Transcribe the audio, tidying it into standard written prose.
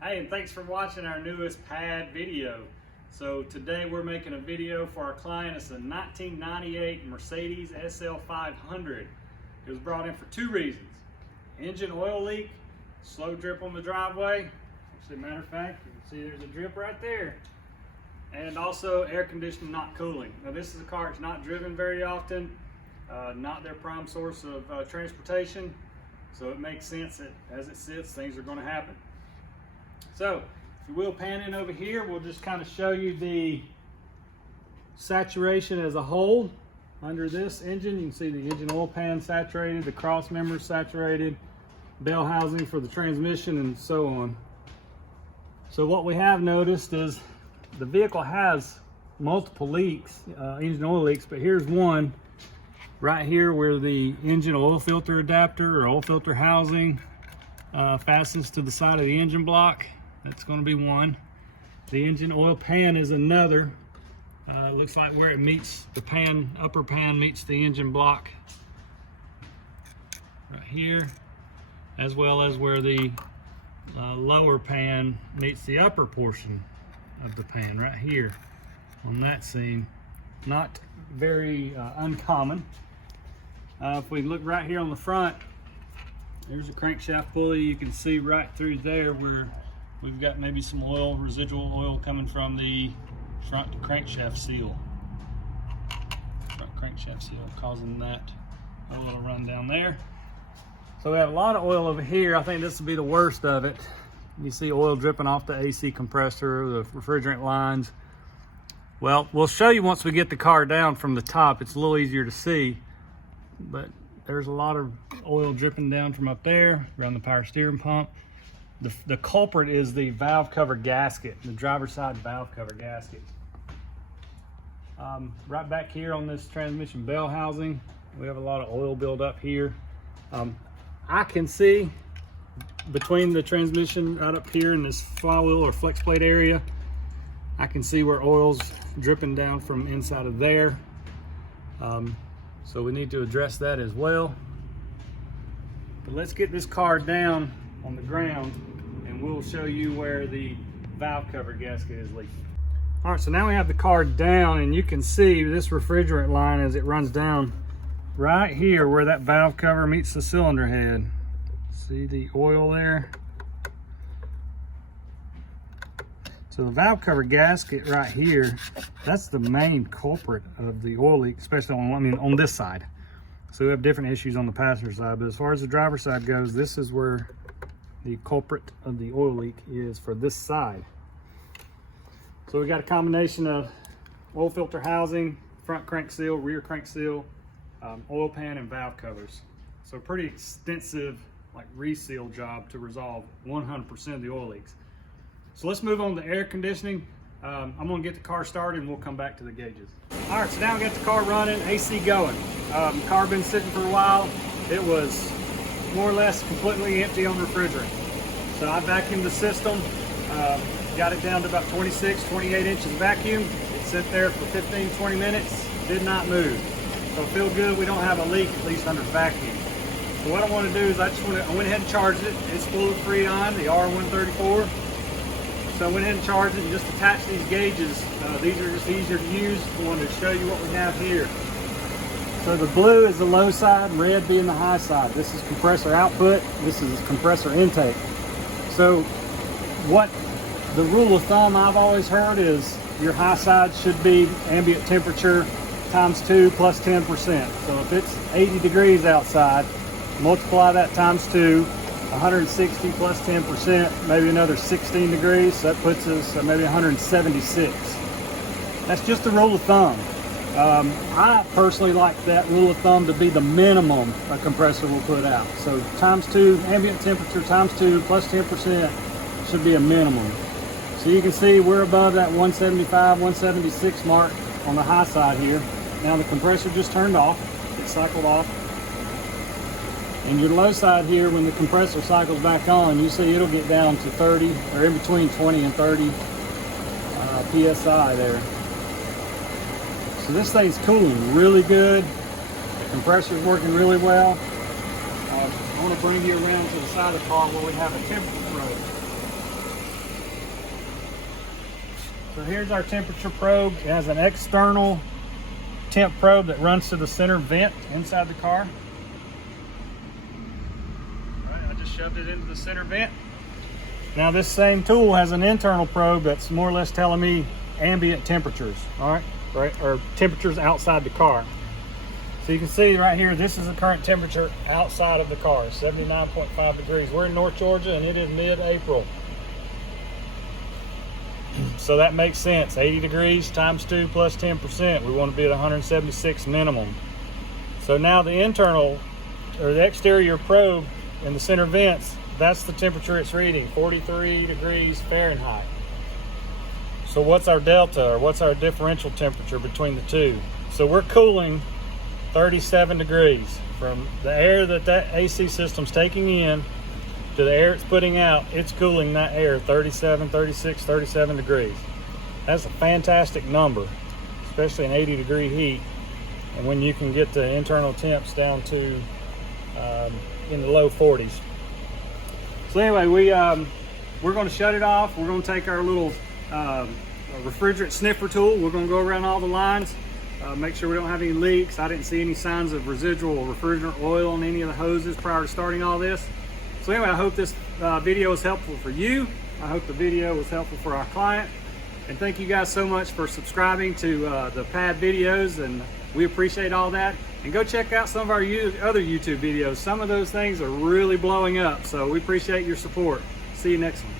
Hey, and thanks for watching our newest pad video. So today we're making a video for our client. It's a 1998 Mercedes SL500. It was brought in for two reasons. Engine oil leak, slow drip on the driveway. As a matter of fact, you can see there's a drip right there. And also air conditioning not cooling. Now this is a car that's not driven very often, not their prime source of transportation. So it makes sense that as it sits, things are going to happen. So, if you will, pan in over here, we'll just kind of show you the saturation as a whole under this engine. You can see the engine oil pan saturated, the cross members saturated, bell housing for the transmission, and so on. So what we have noticed is the vehicle has multiple leaks, engine oil leaks, but here's one right here where the engine oil filter adapter or oil filter housing fastens to the side of the engine block. That's going to be one. The engine oil pan is another. Looks like where it meets the pan, upper pan meets the engine block right here, as well as where the lower pan meets the upper portion of the pan right here on that seam. Not very uncommon. If we look right here on the front, there's a crankshaft pulley. You can see right through there where we've got maybe some oil, residual oil coming from the front crankshaft seal. Front crankshaft seal causing that oil to run down there. So we have a lot of oil over here. I think this will be the worst of it. You see oil dripping off the AC compressor, the refrigerant lines. Well, we'll show you once we get the car down from the top. It's a little easier to see, but there's a lot of oil dripping down from up there around the power steering pump. The culprit is the valve cover gasket, the driver's side valve cover gasket. Right back here on this transmission bell housing, we have a lot of oil buildup here. I can see between the transmission right up here in this flywheel or flex plate area, I can see where oil's dripping down from inside of there. So we need to address that as well. But let's get this car down on the ground and we'll show you where the valve cover gasket is leaking. All right, so now we have the car down and you can see this refrigerant line as it runs down right here where that valve cover meets the cylinder head. See the oil there? So the valve cover gasket right here, that's the main culprit of the oil leak, especially on this side. So we have different issues on the passenger side, but as far as the driver's side goes, this is where the culprit of the oil leak is for this side. So we got a combination of oil filter housing, front crank seal, rear crank seal, oil pan and valve covers. So pretty extensive like reseal job to resolve 100% of the oil leaks. So let's move on to air conditioning. I'm gonna get the car started and we'll come back to the gauges. All right, so now we got the car running, AC going. The car been sitting for a while. It was more or less completely empty on refrigerant. So I vacuumed the system, got it down to about 26, 28 inches vacuum. It sat there for 15, 20 minutes, did not move. So I feel good we don't have a leak, at least under vacuum. So what I want to do is I went ahead and charged it. It's fluid freon, the R134. So I went ahead and charged it and just attached these gauges. These are just easier to use. I wanted to show you what we have here. So the blue is the low side, red being the high side. This is compressor output, this is compressor intake. So what the rule of thumb I've always heard is your high side should be ambient temperature times 2 plus 10%. So if it's 80 degrees outside, multiply that times 2, 160 plus 10%, maybe another 16 degrees. So that puts us at maybe 176. That's just a rule of thumb. I personally like that rule of thumb to be the minimum a compressor will put out. So times 2, ambient temperature times 2 plus 10% should be a minimum. So you can see we're above that 175, 176 mark on the high side here. Now the compressor just turned off, it cycled off. And your low side here, when the compressor cycles back on, you see it'll get down to 30, or in between 20 and 30 PSI there. So this thing's cooling really good. The compressor's working really well. I want to bring you around to the side of the car where we have a temperature probe. So here's our temperature probe. It has an external temp probe that runs to the center vent inside the car. All right, I just shoved it into the center vent. Now this same tool has an internal probe that's more or less telling me ambient temperatures, all right, or temperatures outside the car. So you can see right here, this is the current temperature outside of the car, 79.5 degrees. We're in North Georgia and it is mid-April. So that makes sense. 80 degrees times 2 plus 10%. We want to be at 176 minimum. So now the internal or the exterior probe in the center vents, that's the temperature it's reading, 43 degrees Fahrenheit. So what's our delta, or what's our differential temperature between the two? So we're cooling 37 degrees. From the air that AC system's taking in to the air it's putting out, it's cooling that air 37, 36, 37 degrees. That's a fantastic number, especially in 80 degree heat. And when you can get the internal temps down to in the low 40s. So anyway, we're going to shut it off. We're going to take our little refrigerant sniffer tool. We're going to go around all the lines, make sure we don't have any leaks. I didn't see any signs of residual refrigerant oil on any of the hoses prior to starting all this. So anyway, I hope this video was helpful for you. I hope the video was helpful for our client. And thank you guys so much for subscribing to the pad videos, and we appreciate all that. And go check out some of our other YouTube videos. Some of those things are really blowing up, so we appreciate your support. See you next one.